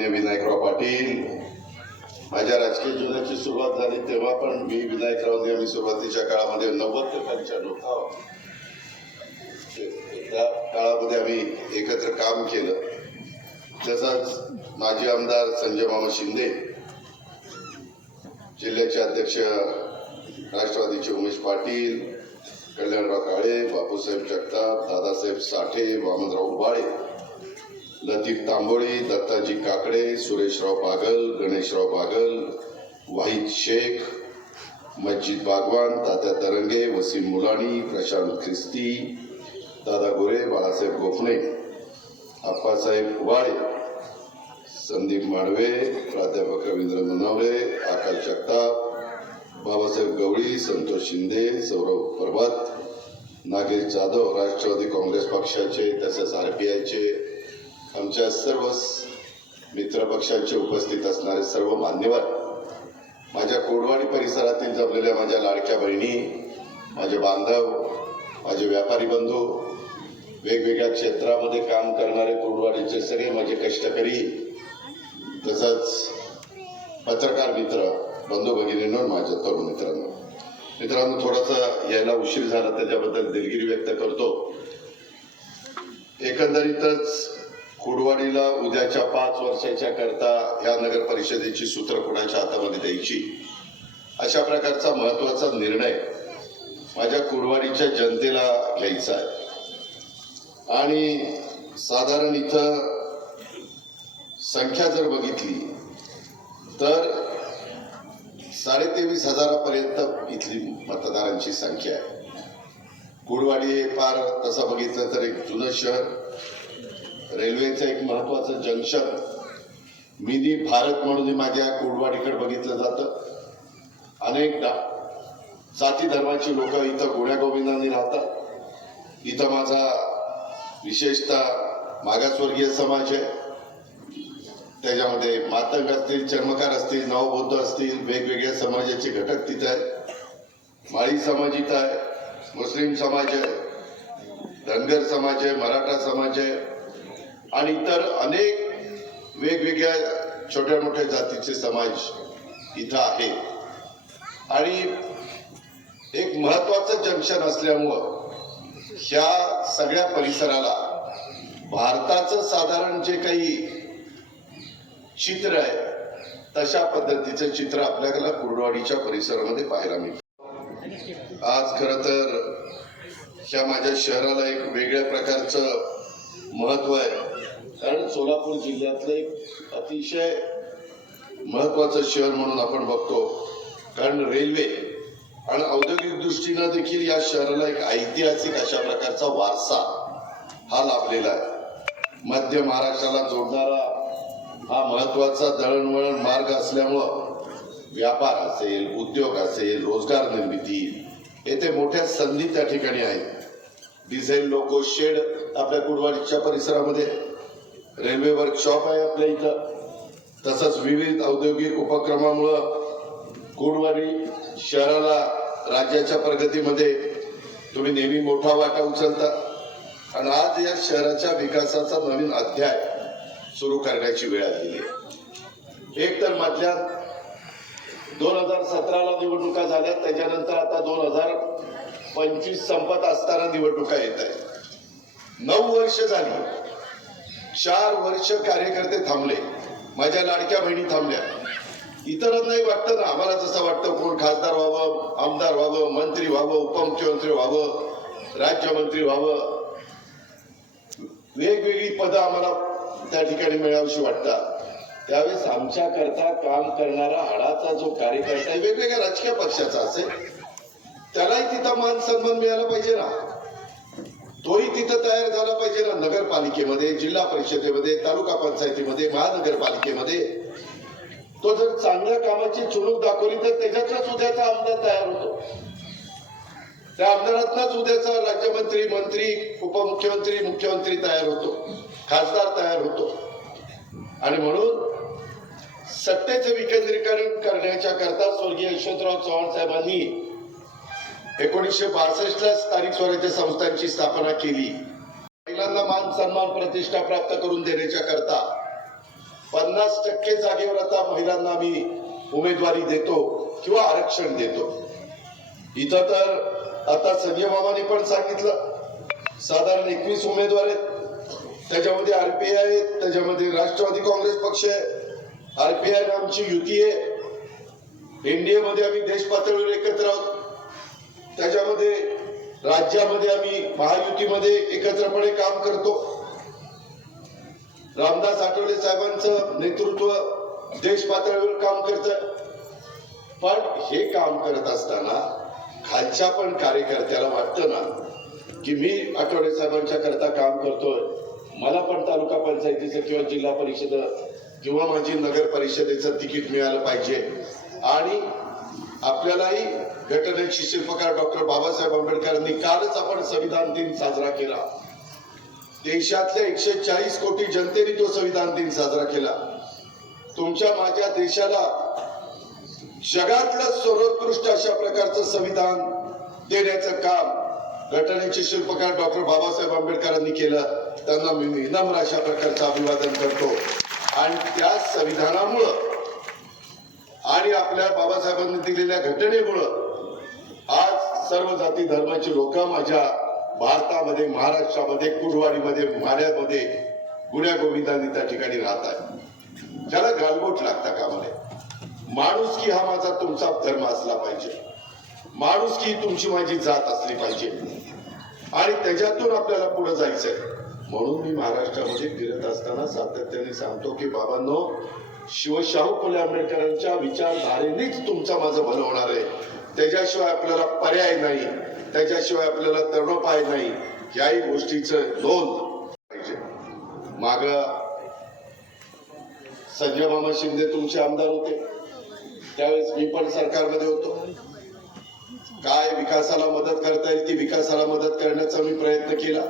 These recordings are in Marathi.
सन्मान्य विनायकराव पाटील माझ्या राजकीय जीवनाची सुरुवात झाली तेव्हा पण मी विनायकराव आम्ही सुरुवातीच्या काळामध्ये नव्वद ते पंच्याण्णव हा. त्या काळामध्ये आम्ही एकत्र काम केलं तसंच माजी आमदार संजय मामा शिंदे जिल्ह्याचे अध्यक्ष राष्ट्रवादीचे उमेश पाटील कल्याणराव काळे बापूसाहेब जगताप दादासाहेब साठे वामनराव उबाळे लतीफ तांबोळी दत्ताजी काकडे सुरेशराव बागल गणेशराव बागल वाहिद शेख मस्जिद बागवान तात्या तरंगे वसीम मुलाणी प्रशांत ख्रिस्ती दादा गोरे बाळासाहेब गोफणे आप्पासाहेब उबाळे संदीप माडवे प्राध्यापक रवींद्र मनवरे आकाश जगताप बाबासाहेब गवळी संतोष शिंदे सौरभ परबत नागेश जाधव राष्ट्रवादी काँग्रेस पक्षाचे तसेच आर पी आयचे आमच्या सर्व मित्रपक्षांचे उपस्थित असणारे सर्व मान्यवर माझ्या कोडवाडी परिसरातील जमलेल्या माझ्या लाडक्या बहिणी माझे बांधव माझे व्यापारी बंधू वेगवेगळ्या क्षेत्रामध्ये काम करणारे कोडवाडीचे सगळे माझे कष्टकरी तसंच पत्रकार मित्र बंधू भगिनींनो माझ्या तरुण मित्रांनो. मित्रांनो थोडासा यायला उशीर झाला त्याच्याबद्दल दिलगिरी व्यक्त करतो. एकंदरीतच कुडवाडीला उद्याच्या पाच वर्षाच्या करता ह्या नगर परिषदेची सूत्र कुणाच्या हातामध्ये द्यायची? अशा प्रकारचा महत्त्वाचा निर्णय माझ्या कुडवाडीच्या जनतेला घ्यायचा आहे. आणि साधारण इथं संख्या जर बघितली तर साडेतेवीस हजारापर्यंत इथली मतदारांची संख्या आहे. कुडवाडी हे फार तसं बघितलं तर एक जुनं शहर रेल्वेचं एक महत्वाचं जंक्शन. मिनी भारत म्हणून माझ्या कुडवाडीकडे बघितलं जातं. अनेक जाती धर्माची लोक इथं गुण्यागोविंदांनी राहतात. इथं माझा विशेषतः मागासवर्गीय समाज आहे. त्याच्यामध्ये मातंग असतील चर्मकार असतील नवबौद्ध असतील वेगवेगळ्या समाजाचे घटक तिथं आहेत. माळी समाज इथं आहे मुस्लिम समाज आहे धनगर समाज आहे मराठा समाज आहे. आणि इतर अनेक वेगवेगळ्या छोट्या मोठ्या जातीचे समाज इथं आहे. आणि एक महत्वाचं जंक्शन असल्यामुळं ह्या सगळ्या परिसराला भारताचं साधारण जे काही चित्र आहे तशा पद्धतीचं चित्र आपल्याला कुर्डवाडीच्या परिसरामध्ये पाहायला मिळतं. आज खर तर ह्या माझ्या शहराला एक वेगळ्या प्रकारचं महत्त्व आहे. कारण सोलापूर जिल्ह्यातलं एक अतिशय महत्वाचं शहर म्हणून आपण बघतो. कारण रेल्वे आणि औद्योगिक दृष्टीनं देखील या शहराला एक ऐतिहासिक अशा प्रकारचा वारसा हा लाभलेला आहे. मध्य महाराष्ट्राला जोडणारा हा महत्त्वाचा दळणवळण मार्ग असल्यामुळं व्यापार असेल उद्योग असेल रोजगार निर्मिती येथे मोठ्या संधी त्या ठिकाणी आहेत. डिझेल लोको शेड आपल्या कुडवाडीच्या परिसरामध्ये रेल्वे वर्कशॉप आहे आपल्या इथं. तसंच विविध औद्योगिक उपक्रमामुळं कुडवाडी शहराला राज्याच्या प्रगतीमध्ये तुम्ही नेहमी मोठा वाटा उचलता. आणि आज या शहराच्या विकासाचा नवीन अध्याय सुरू करण्याची वेळ आलेली आहे. एक तर मधल्या दोन हजार सतराला निवडणुका झाल्या त्याच्यानंतर आता दोन हजार पंचवीस संपत असताना निवडणुका येत आहेत. नऊ वर्ष झाली. चार वर्ष कार्यकर्ते थांबले. माझ्या लाडक्या बहिणी थांबल्या. इतरांनाही वाटतं ना आम्हाला जसं वाटतं कोण खासदार व्हावं आमदार व्हावं मंत्री व्हावं उपमुख्यमंत्री व्हावं राज्यमंत्री व्हावं. वेगवेगळी पदं आम्हाला त्या ठिकाणी मिळावीशी वाटतात. त्यावेळेस आमच्याकरता काम करणारा हाडाचा जो कार्यकर्ता आहे वेगवेगळ्या राजकीय पक्षाचा असेल त्यालाही तिथं मान सन्मान मिळाला पाहिजे ना. तोही तिथं तयार झाला पाहिजे ना नगरपालिकेमध्ये जिल्हा परिषदेमध्ये तालुका पंचायतीमध्ये महानगरपालिकेमध्ये. तो जर चांगल्या कामाची चुणूक दाखवली तर त्याच्यातलाच उद्याचा आमदार तयार होतो. त्या आमदारातलाच उद्याचा राज्यमंत्री मंत्री उपमुख्यमंत्री मुख्यमंत्री तयार होतो. खासदार तयार होतो. आणि म्हणून सत्तेचे विकेंद्रीकरण करण्याच्या करता स्वर्गीय यशवंतराव चव्हाण साहेबांनी एकोणीसशे बासष्टला स्थानिक स्वराज्य संस्थांची स्थापना केली. महिलांना मान सन्मान प्रतिष्ठा प्राप्त करून देण्याच्या करता पन्नास टक्के जागेवर आता महिलांना आम्ही उमेदवारी देतो किंवा आरक्षण देतो. इथं तर आता संजय बाबांनी पण सांगितलं साधारण एकवीस उमेदवार आहेत. त्याच्यामध्ये आरपीआय आहेत त्याच्यामध्ये राष्ट्रवादी काँग्रेस पक्ष आहे आरपीआय आमची युती आहे. एनडीए मध्ये आम्ही देश पातळीवर एकत्र आहोत. त्याच्यामध्ये राज्यामध्ये आम्ही महायुतीमध्ये एकत्रपणे काम करतो. रामदास आठवले साहेबांचं नेतृत्व देश पातळीवर काम करत. पण हे काम करत असताना खालच्या पण कार्यकर्त्याला वाटतं ना की मी आठवले साहेबांच्या करता काम करतोय. मला पण तालुका पंचायतीचं किंवा जिल्हा परिषद किंवा माझी नगर परिषदेचं तिकीट मिळालं पाहिजे. आणि आपल्यालाही घटनेचे शिल्पकार डॉक्टर बाबासाहेब आंबेडकरांनी कालच आपण संविधान दिन साजरा केला. देशातल्या एकशे चाळीस कोटी जनतेने तो संविधान दिन साजरा केला. तुमच्या माझ्या देशाला जगातलं सर्वोत्कृष्ट अशा प्रकारचं संविधान देण्याचं काम घटनेचे शिल्पकार डॉक्टर बाबासाहेब आंबेडकरांनी केलं त्यांना मी विनम्र अशा प्रकारचं अभिवादन करतो. आणि त्या संविधानामुळं आणि आपल्या बाबासाहेबांनी दिलेल्या घटनेमुळं आज सर्व जाती धर्माची लोक माझ्या भारतामध्ये महाराष्ट्रामध्ये कुडवाडीमध्ये माड्यामध्ये गुन्ह्या गोविंदांनी त्या ठिकाणी राहत आहे ज्याला गालबोट लागता कामा नये माणुसकी हा माझा तुमचा धर्म असला पाहिजे. माणुसकी ही तुमची माझी जात असली पाहिजे. आणि त्याच्यातून आपल्याला पुढे जायचंय. म्हणून मी महाराष्ट्रामध्ये फिरत असताना सातत्याने सांगतो की बाबांनो शिवशाहू फुले आंबेडकरांच्या विचारधारेनेच तुमचा माझं भलं होणार आहे. त्याच्याशिवाय आपल्याला पर्याय नाही. त्याच्याशिवाय आपल्याला तरणोपाय नाही. याही गोष्टीचं नोंद पाहिजे. माग संजय मामा शिंदे तुमचे आमदार होते. त्यावेळेस मी पण सरकारमध्ये होतो. काय विकासाला मदत करता येईल ती विकासाला मदत करण्याचा मी प्रयत्न केला.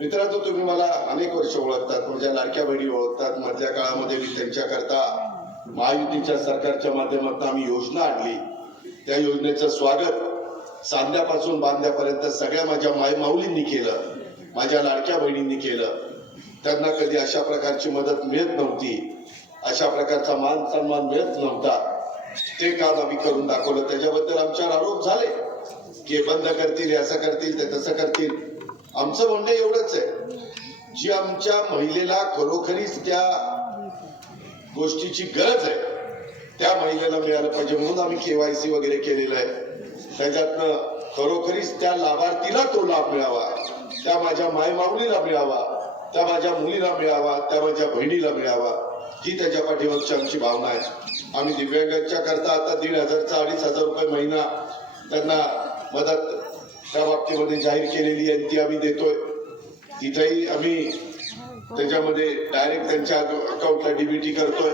मित्रांनो तुम्ही मला अनेक वर्ष ओळखतात. माझ्या लाडक्या बहिणी ओळखतात. मधल्या काळामध्ये मी त्यांच्याकरता महायुतीच्या सरकारच्या माध्यमातून आम्ही योजना आणली. त्या योजनेचं स्वागत सांध्यापासून बांध्यापर्यंत सगळ्या माझ्या माय माऊलींनी केलं माझ्या लाडक्या बहिणींनी केलं. त्यांना कधी अशा प्रकारची मदत मिळत नव्हती अशा प्रकारचा मान सन्मान मिळत नव्हता. ते काम आम्ही करून दाखवलं. त्याच्याबद्दल आमच्यावर आरोप झाले. की बंद करतील हे असं करतील ते तसं करतील. आमचं म्हणणं एवढंच आहे. जी आमच्या महिलेला खरोखरीच त्या गोष्टीची गरज आहे त्या महिलेला मिळालं पाहिजे म्हणून आम्ही केवायसी वगैरे केलेलं आहे. त्याच्यातनं खरोखरीच त्या लाभार्थीला तो लाभ मिळावा. त्या माझ्या मायमाऊलीला मिळावा. त्या माझ्या मुलीला मिळावा. त्या माझ्या बहिणीला मिळावा. ही त्याच्या पाठीमागची आमची भावना आहे. आम्ही दिव्यांगांच्या करता आता दीड हजारचा अडीच हजार रुपये महिना त्यांना मदत त्या बाबतीमध्ये जाहीर केलेली आहे ती आम्ही देतोय. तिथेही आम्ही त्याच्यामध्ये डायरेक्ट त्यांच्या अकाउंटला डीबीटी करतोय.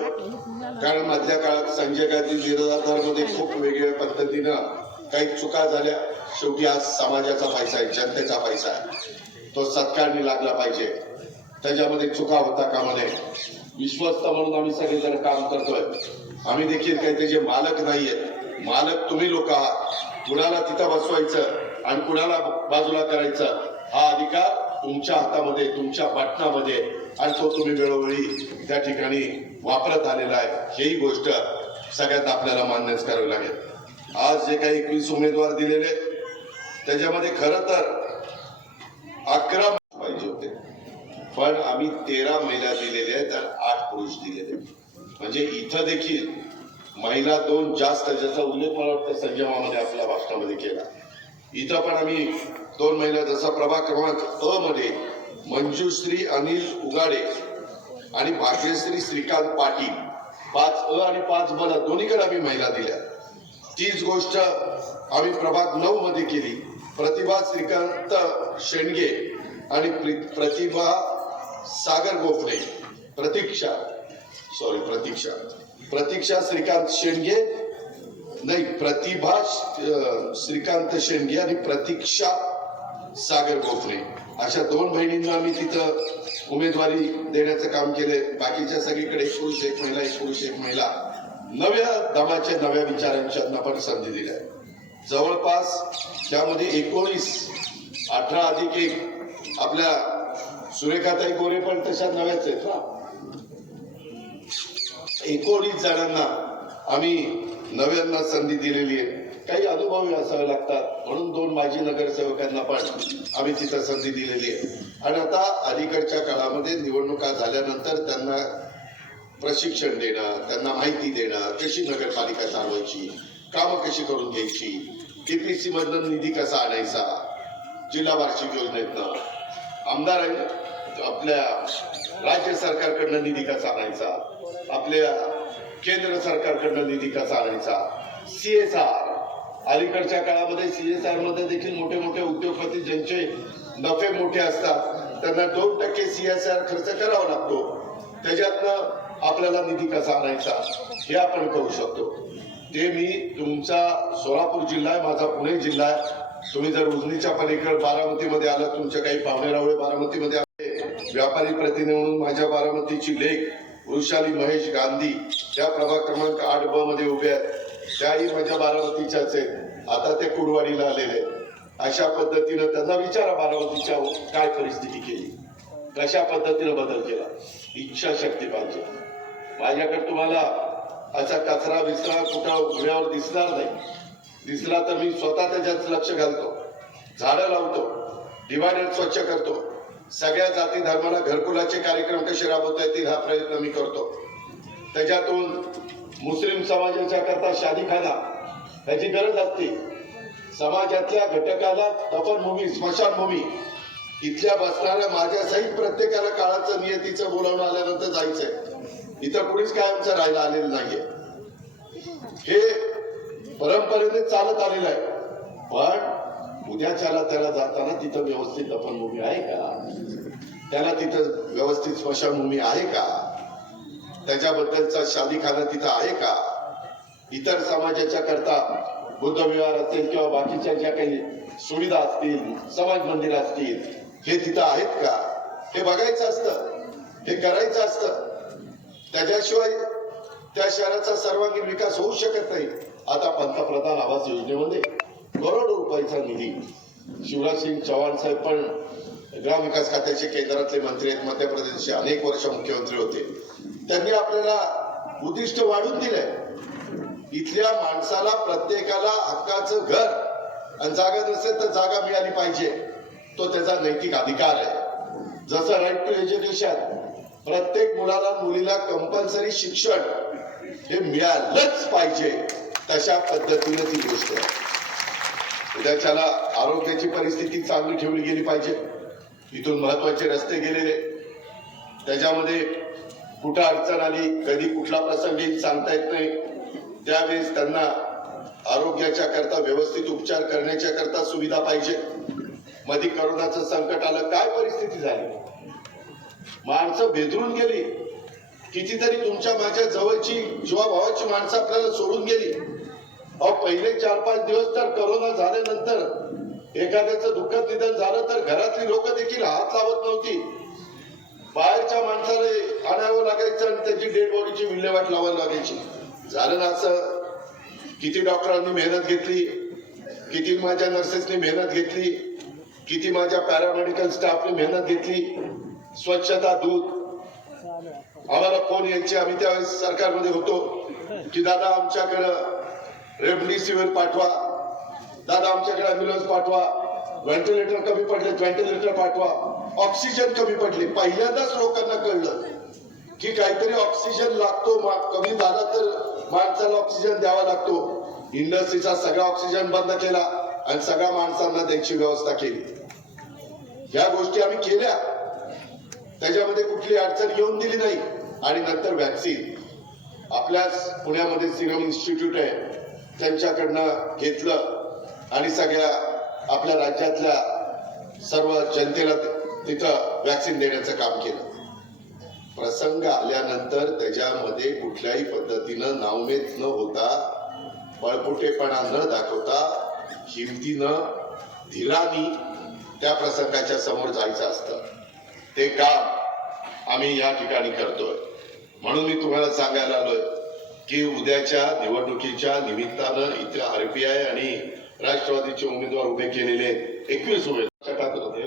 कारण मधल्या काळात संजय गांधी विरोधामध्ये खूप वेगवेगळ्या पद्धतीनं काही चुका झाल्या. शेवटी आज समाजाचा पैसा आहे जनतेचा पैसा आहे. तो सत्कारणी लागला पाहिजे. त्याच्यामध्ये चुका होता कामा नये विश्वस्त म्हणून आम्ही सगळेजण काम करतोय. आम्ही देखील काही त्याचे मालक नाहीयेत मालक तुम्ही लोक आहात. कुणाला तिथं बसवायचं आणि कुणाला बाजूला करायचं हा अधिकार तुमच्या हातामध्ये तुमच्या बटनामध्ये आणि तो तुम्ही वेळोवेळी त्या ठिकाणी वापरत आलेला आहे. ही गोष्ट सगळ्यात आपल्याला मान्यच करावी लागेल. आज जे काही एकवीस उमेदवार दिलेले त्याच्यामध्ये खर तर अकरा पाहिजे होते. पण आम्ही तेरा महिला दिलेल्या आहेत आणि आठ पुरुष दिलेले म्हणजे इथं देखील महिला दोन जास्त ज्याचा उल्लेख मला वाटतं संयमामध्ये आपल्या भाषणामध्ये केला. इथं पण आम्ही दोन महिला जसा प्रभाग क्रमांक अ मध्ये मंजुश्री अनिल उगाडे आणि भाग्यश्री श्रीकांत पाटील पाच अ आणि पाच ब ला दोन्हीकडे आम्ही महिला दिल्या. तीच गोष्ट आम्ही प्रभाग नऊ मध्ये केली. प्रतिभा श्रीकांत शेंडगे आणि प्रतिभा सागर गोखले. प्रतीक्षा सॉरी प्रतीक्षा. प्रतीक्षा श्रीकांत शेंडगे नाही प्रतिभा श्रीकांत शेंडगे आणि प्रतीक्षा सागर गोखले. अशा दोन बहिणींना आम्ही तिथं उमेदवारी देण्याचं काम केलंय. बाकीच्या सगळीकडे एक पुरुष एक महिला एक पुरुष एक महिला. नव्या दमाच्या नव्या विचारांच्या पण संधी दिल्या. जवळपास त्यामध्ये एकोणीस अठरा अधिक एक आपल्या सुरेखाताई गोरे पण तशा नव्याच आहेत ना एकोणीस जणांना आम्ही नव्यांना संधी दिलेली आहे. काही अनुभवी असावे लागतात. म्हणून दोन माजी नगरसेवकांना पण आम्ही तिथं संधी दिलेली आहे. आणि आता अलीकडच्या काळामध्ये निवडणुका झाल्यानंतर त्यांना प्रशिक्षण देणं त्यांना माहिती देणं कशी नगरपालिका चालवायची कामं कशी करून घ्यायची केपीसी मधनं निधी कसा आणायचा जिल्हा वार्षिक योजनेतनं. आमदार आपल्या राज्य सरकारकडनं निधी कसा आणायचा आपल्या केंद्र सरकारकडनं निधी कसा आणायचा सी एस आर अलीकडच्या काळामध्ये सीएसआरमध्ये देखील मोठे मोठे उद्योगपती ज्यांचे नफे मोठे असतात त्यांना दोन टक्के सीएसआर खर्च करावा लागतो. त्याच्यातनं आपल्याला निधी कसा आणायचा हे आपण करू शकतो. ते मी तुमचा सोलापूर जिल्हा आहे माझा पुणे जिल्हा आहे. तुम्ही जर उजनीच्या पलीकडे बारामतीमध्ये आला तुमच्या काही पाहुणे रावळे बारामतीमध्ये आले व्यापारी प्रतिनिधी म्हणून माझ्या बारामतीची लेख वृषाली महेश गांधी या प्रभाग क्रमांक आठ ब मध्ये उभे आहेत. त्याही माझ्या बारामतीच्याच आहेत आता ते कुडवारीला आलेले अशा पद्धतीनं त्यांना विचारा बारामतीच्या काय परिस्थिती केली. कशा पद्धतीनं बदल केला. इच्छाशक्ती पाहिजे. माझ्याकडे तुम्हाला असा कचरा विसरा कुठं उघड्यावर दिसणार नाही. दिसला तर मी स्वतः त्याच्यात लक्ष घालतो. झाडं लावतो. डिवायडर स्वच्छ करतो. सगळ्या जाती धर्माला घरकुलाचे कार्यक्रम कसे राबवता येतील हा प्रयत्न मी करतो. त्याच्यातून मुस्लिम समाजाच्या करता शादीखाना याची गरज असते. समाजातल्या घटकाला दफनभूमी स्मशानभूमी इथल्या बसणाऱ्या माझ्यासहित प्रत्येकाला काळाचं नियतीचं बोलावून आल्यानंतर जायचंय. इथं कुणीच कायमचं राहायला आलेलं नाहीये. हे परंपरेने चालत आलेलं आहे. पण उद्याच्याला त्याला जाताना तिथं व्यवस्थित दफनभूमी आहे का? त्याला तिथं व्यवस्थित स्मशानभूमी आहे का? त्याच्याबद्दलचा शादीखाना तिथं आहे का? इतर समाजाच्या करता बुद्धविहार असेल किंवा बाकीच्या ज्या काही सुविधा असतील समाज मंदिर असतील हे तिथं आहेत का? हे बघायचं असतं. हे करायचं असतं. त्याच्याशिवाय त्या शहराचा सर्वांगीण विकास होऊ शकत नाही. आता पंतप्रधान आवास योजनेमध्ये करोडो रुपयाचा निधी. शिवराज सिंग चव्हाण साहेब पण ग्रामविकास खात्याचे केंद्रातले मंत्री आहेत. मध्य प्रदेशचे अनेक वर्ष मुख्यमंत्री होते. त्यांनी आपल्याला उद्दिष्ट वाढून दिलंय. इथल्या माणसाला प्रत्येकाला हक्काचं घर आणि जागा नसेल तर जागा मिळाली पाहिजे. तो त्याचा नैतिक अधिकार आहे. जसं राईट टू एज्युकेशन प्रत्येक मुलाला मुलीला कंपल्सरी शिक्षण हे मिळालंच पाहिजे तशा पद्धतीने ती गोष्ट आहे. त्याच्याला आरोग्याची परिस्थिती चांगली ठेवली गेली पाहिजे. इथून महत्त्वाचे रस्ते गेलेले. त्याच्यामध्ये कुठं अडचण आली कधी कुठला प्रसंग येईल सांगता येत नाही. त्यावेळेस त्यांना आरोग्याच्या करता व्यवस्थित उपचार करण्याच्या करता सुविधा पाहिजे. मध्ये करोनाचं संकट आलं काय परिस्थिती झाली? माणसं बेदरून गेली. कितीतरी तुमच्या माझ्या जवळची जीवाभावाची माणसं आपल्याला सोडून गेली. अहो पहिले चार पाच दिवस तर करोना झाल्यानंतर एखाद्याचं दुःखद निधन झालं तर घरातली लोक देखील हात लावत नव्हती. बाहेरच्या माणसाला आणावं लागायचं आणि त्याची डेड बॉडीची विल्हेवाट लावावी लागायची. झालं ना असं? किती डॉक्टरांनी मेहनत घेतली? किती माझ्या नर्सेसनी मेहनत घेतली? किती माझ्या पॅरामेडिकल स्टाफने मेहनत घेतली? स्वच्छता दूध. आम्हाला फोन यायचे? आम्ही त्यावेळेस सरकारमध्ये होतो की दादा आमच्याकडं रेमडेसिवीर पाठवा. दादा आमच्याकडे अँब्युलन्स पाठवा. व्हेंटिलेटर कमी पडले व्हेंटिलेटर पाठवा. ऑक्सिजन कमी पडले. पहिल्यांदाच लोकांना कळलं की काहीतरी ऑक्सिजन लागतो. मा- कमी झाला तर माणसाला ऑक्सिजन द्यावा लागतो. इंडस्ट्रीचा सगळा ऑक्सिजन बंद केला आणि सगळ्या माणसांना द्यायची व्यवस्था केली. या गोष्टी आम्ही केल्या. त्याच्यामध्ये कुठली अडचण येऊन दिली नाही. आणि नंतर व्हॅक्सिन आपल्याच पुण्यामध्ये सिरम इन्स्टिट्यूट आहे. त्यांच्याकडनं घेतलं. आणि सगळ्या आपल्या राज्यातल्या सर्व जनतेला तिथं व्हॅक्सिन देण्याचं काम केलं. प्रसंग आल्यानंतर त्याच्यामध्ये कुठल्याही पद्धतीनं नावमेद न होता बळपुटेपणा न दाखवता हिमतीनं धीरानी त्या प्रसंगाच्या समोर जायचं असतं. ते काम आम्ही या ठिकाणी करतोय. म्हणून मी तुम्हाला सांगायला आलोय की उद्याच्या निवडणुकीच्या निमित्तानं इथे आरपीआय आणि राष्ट्रवादीचे उमेदवार उभे केलेले एकवीस उमेदवार. होते